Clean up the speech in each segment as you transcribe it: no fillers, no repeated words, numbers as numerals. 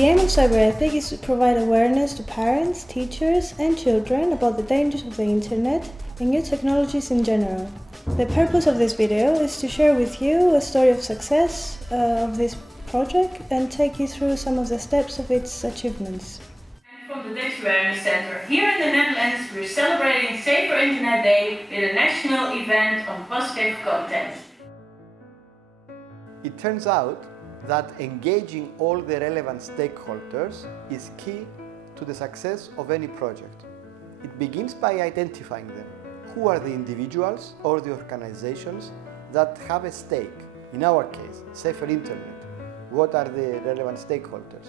The aim of CyberEthic is to provide awareness to parents, teachers and children about the dangers of the internet and new technologies in general. The purpose of this video is to share with you a story of success of this project and take you through some of the steps of its achievements. From the Dutch Awareness Center here in the Netherlands, we're celebrating Safer Internet Day with a national event on positive content. It turns out that engaging all the relevant stakeholders is key to the success of any project. It begins by identifying them. Who are the individuals or the organizations that have a stake? In our case, Safer Internet. What are the relevant stakeholders?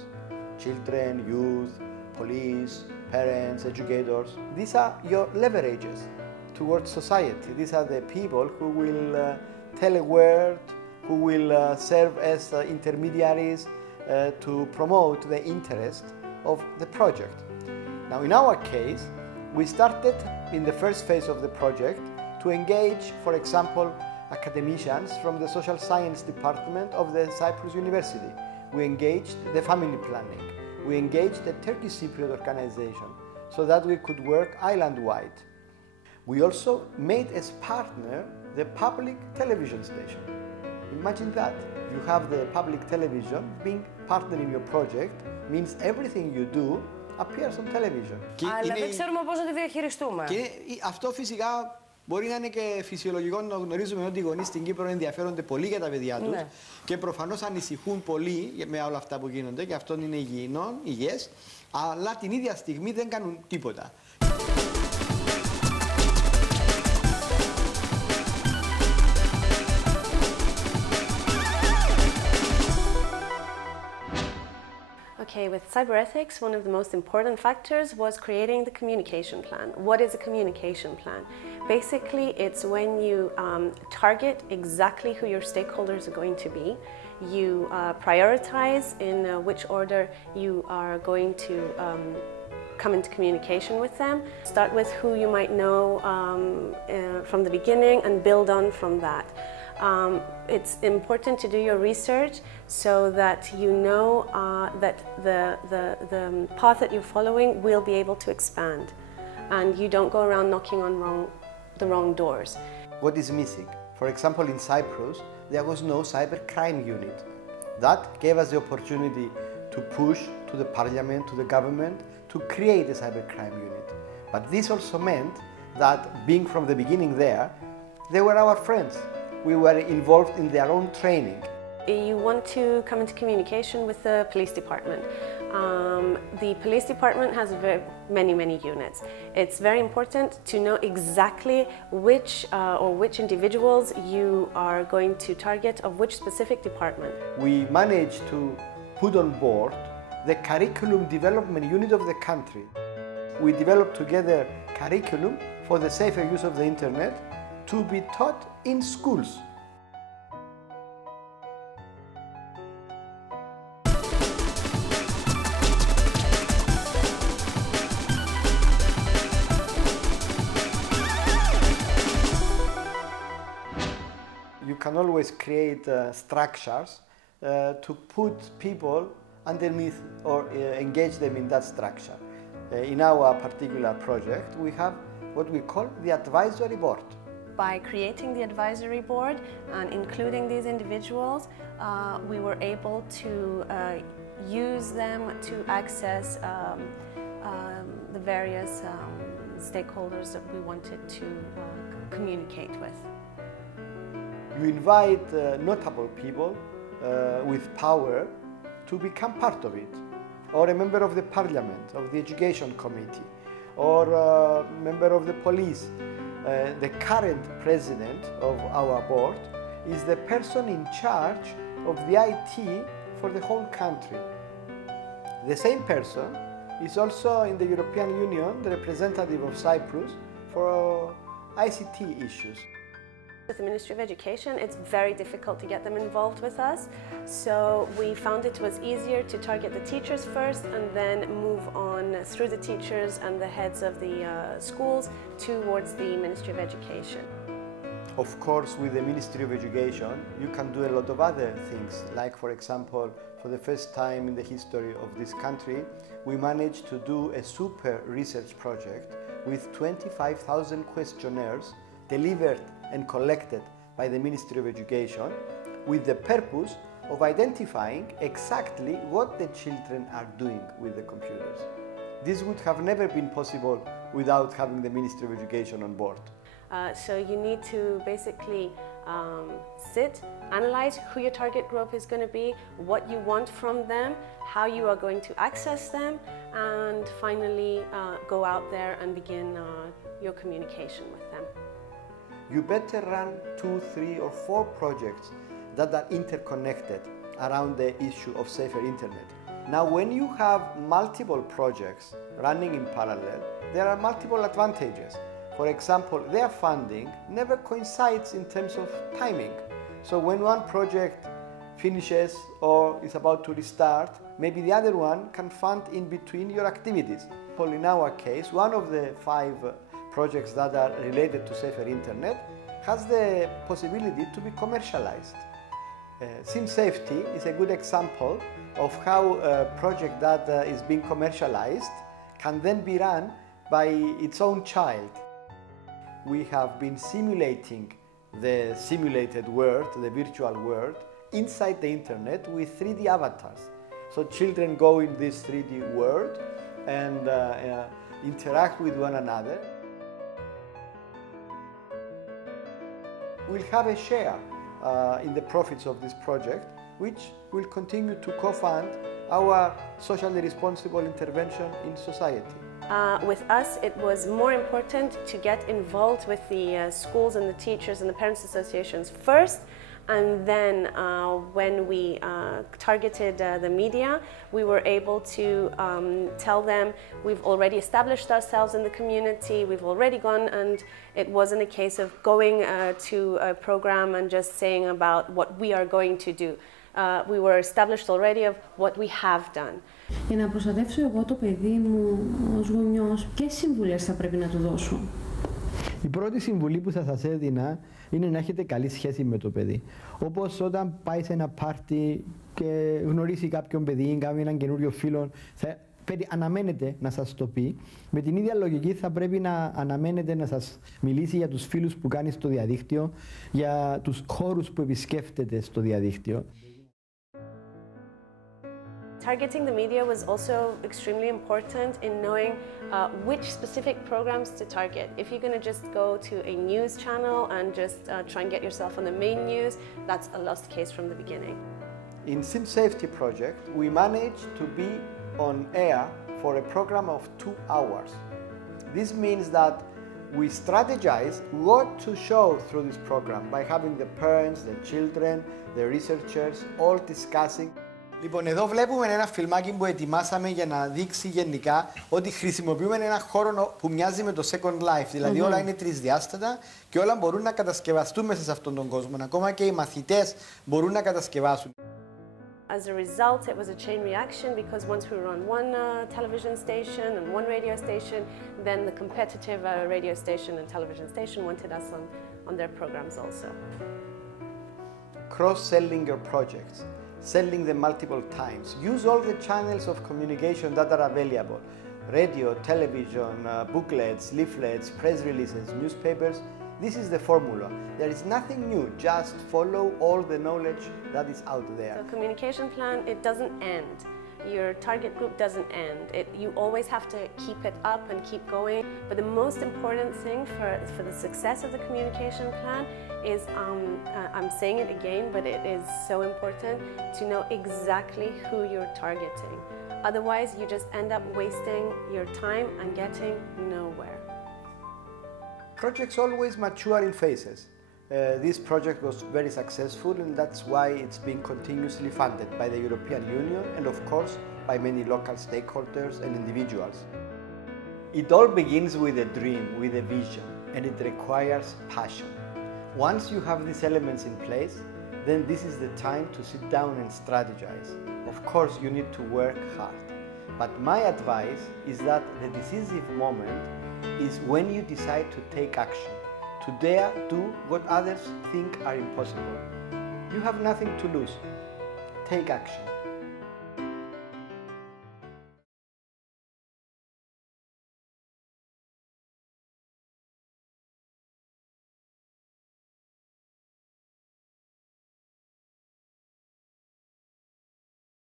Children, youth, police, parents, educators. These are your leverages towards society. These are the people who will tell a word, who will serve as intermediaries to promote the interest of the project. Now, in our case, we started in the first phase of the project to engage, for example, academicians from the social science department of the Cyprus University. We engaged the family planning. We engaged the Turkish Cypriot organization so that we could work island-wide. We also made as partner the public television station. Imagine that. You have the public television being partner in your project, means everything you do appears on television. Αλλά δεν ξέρουμε πώς να τη διαχειριστούμε. Και αυτό φυσικά μπορεί να είναι και φυσιολογικό να γνωρίζουμε ότι οι γονείς στην Κύπρο ενδιαφέρονται πολύ για τα παιδιά τους και προφανώς ανησυχούν πολύ με όλα αυτά που γίνονται και αυτό είναι υγιές, αλλά την ίδια στιγμή δεν κάνουν τίποτα. Okay, with cyberethics, one of the most important factors was creating the communication plan. What is a communication plan? Basically, it's when you target exactly who your stakeholders are going to be. You prioritize in which order you are going to come into communication with them. Start with who you might know from the beginning and build on from that. It's important to do your research so that you know that the path that you're following will be able to expand and you don't go around knocking on the wrong doors. What is missing? For example, in Cyprus, there was no cybercrime unit. That gave us the opportunity to push to the parliament, to the government, to create a cybercrime unit. But this also meant that being from the beginning there, they were our friends. We were involved in their own training. You want to come into communication with the police department. The police department has many units. It's very important to know exactly which individuals you are going to target of which specific department. We managed to put on board the curriculum development unit of the country. We developed together curriculum for the safer use of the internet to be taught in schools. You can always create structures to put people underneath or engage them in that structure. In our particular project, we have what we call the advisory board. By creating the advisory board and including these individuals, we were able to use them to access the various stakeholders that we wanted to communicate with. You invite notable people with power to become part of it, or a member of the parliament, of the education committee, or a member of the police. The current president of our board is the person in charge of the IT for the whole country. The same person is also in the European Union the representative of Cyprus for ICT issues. With the Ministry of Education, it's very difficult to get them involved with us, so we found it was easier to target the teachers first and then move on through the teachers and the heads of the schools towards the Ministry of Education. Of course, with the Ministry of Education, you can do a lot of other things, like, for example, for the first time in the history of this country, we managed to do a super research project with 25,000 questionnaires delivered and collected by the Ministry of Education with the purpose of identifying exactly what the children are doing with the computers. This would have never been possible without having the Ministry of Education on board. So you need to basically sit, analyze who your target group is going to be, what you want from them, how you are going to access them, and finally go out there and begin your communication with them. You better run 2, 3 or 4 projects that are interconnected around the issue of safer internet. Now, when you have multiple projects running in parallel, there are multiple advantages. For example, their funding never coincides in terms of timing. So when one project finishes or is about to restart, maybe the other one can fund in between your activities. In our case, one of the 5 projects that are related to safer internet has the possibility to be commercialized. SimSafety is a good example of how a project that is being commercialized can then be run by its own child. We have been simulating the simulated world, the virtual world, inside the internet with 3D avatars. So children go in this 3D world and interact with one another. We'll have a share in the profits of this project, which will continue to co-fund our socially responsible intervention in society. With us, it was more important to get involved with the schools and the teachers and the parents' associations first, and then when we targeted the media, we were able to tell them we've already established ourselves in the community, we've already gone, and it wasn't a case of going to a program and just saying about what we are going to do. We were established already of what we have done. Για να προστατεύσω εγώ το παιδί μου ως γονιός, ποιες συμβουλές θα πρέπει να του δώσω? Η πρώτη συμβουλή που θα σας έδινα είναι να έχετε καλή σχέση με το παιδί. Όπως όταν πάει σε ένα πάρτι και γνωρίσει κάποιον παιδί, έναν καινούριο φίλο, αναμένετε να σας το πει. Με την ίδια λογική θα πρέπει να αναμένετε να σας μιλήσει για τους φίλους που κάνει στο διαδίκτυο, για τους χώρους που επισκέφτεται στο διαδίκτυο. Targeting the media was also extremely important in knowing which specific programs to target. If you're going to just go to a news channel and just try and get yourself on the main news, that's a lost case from the beginning. In SimSafety project, we managed to be on air for a program of 2 hours. This means that we strategize what to show through this program by having the parents, the children, the researchers all discussing. Λοιπόν, εδώ βλέπουμε ένα φιλμάκι που ετοιμάσαμε για να δείξει γενικά ότι χρησιμοποιούμε ένα χώρο που μοιάζει με το Second Life. Δηλαδή όλα είναι τρισδιάστατα και όλα μπορούν να κατασκευαστούν μέσα σε αυτόν τον κόσμο. Ακόμα και οι μαθητές μπορούν να κατασκευάσουν. As a result, it was a chain reaction because once we were on one television station and one radio station, then the competitive radio station and television station wanted us on their programs also. Cross-selling your projects. Selling them multiple times. Use all the channels of communication that are available. Radio, television, booklets, leaflets, press releases, newspapers. This is the formula. There is nothing new, just follow all the knowledge that is out there. The communication plan, it doesn't end. Your target group doesn't end. You always have to keep it up and keep going. But the most important thing for the success of the communication plan is, I'm saying it again, but it is so important to know exactly who you're targeting. Otherwise, you just end up wasting your time and getting nowhere. Projects always mature in phases. This project was very successful, and that's why it's being continuously funded by the European Union and, of course, by many local stakeholders and individuals. It all begins with a dream, with a vision, and it requires passion. Once you have these elements in place, then this is the time to sit down and strategize. Of course, you need to work hard. But my advice is that the decisive moment is when you decide to take action. to dare do what others think are impossible. You have nothing to lose. Take action.